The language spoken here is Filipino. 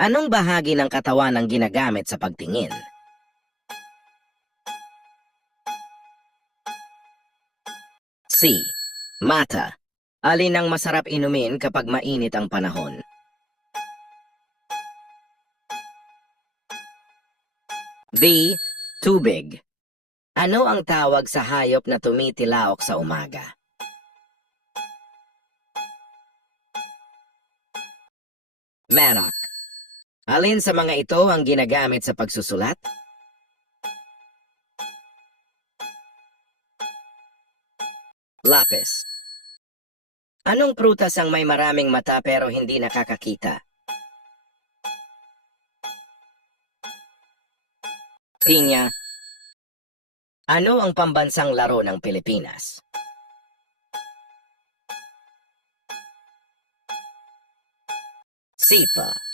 Anong bahagi ng katawan ang ginagamit sa pagtingin? C. Mata. Alin ang masarap inumin kapag mainit ang panahon? B. Tubig. Ano ang tawag sa hayop na tumitilaok sa umaga? Manok. Alin sa mga ito ang ginagamit sa pagsusulat? Lapis. Anong prutas ang may maraming mata pero hindi nakakakita? Pinya. Ano ang pambansang laro ng Pilipinas? Sipa.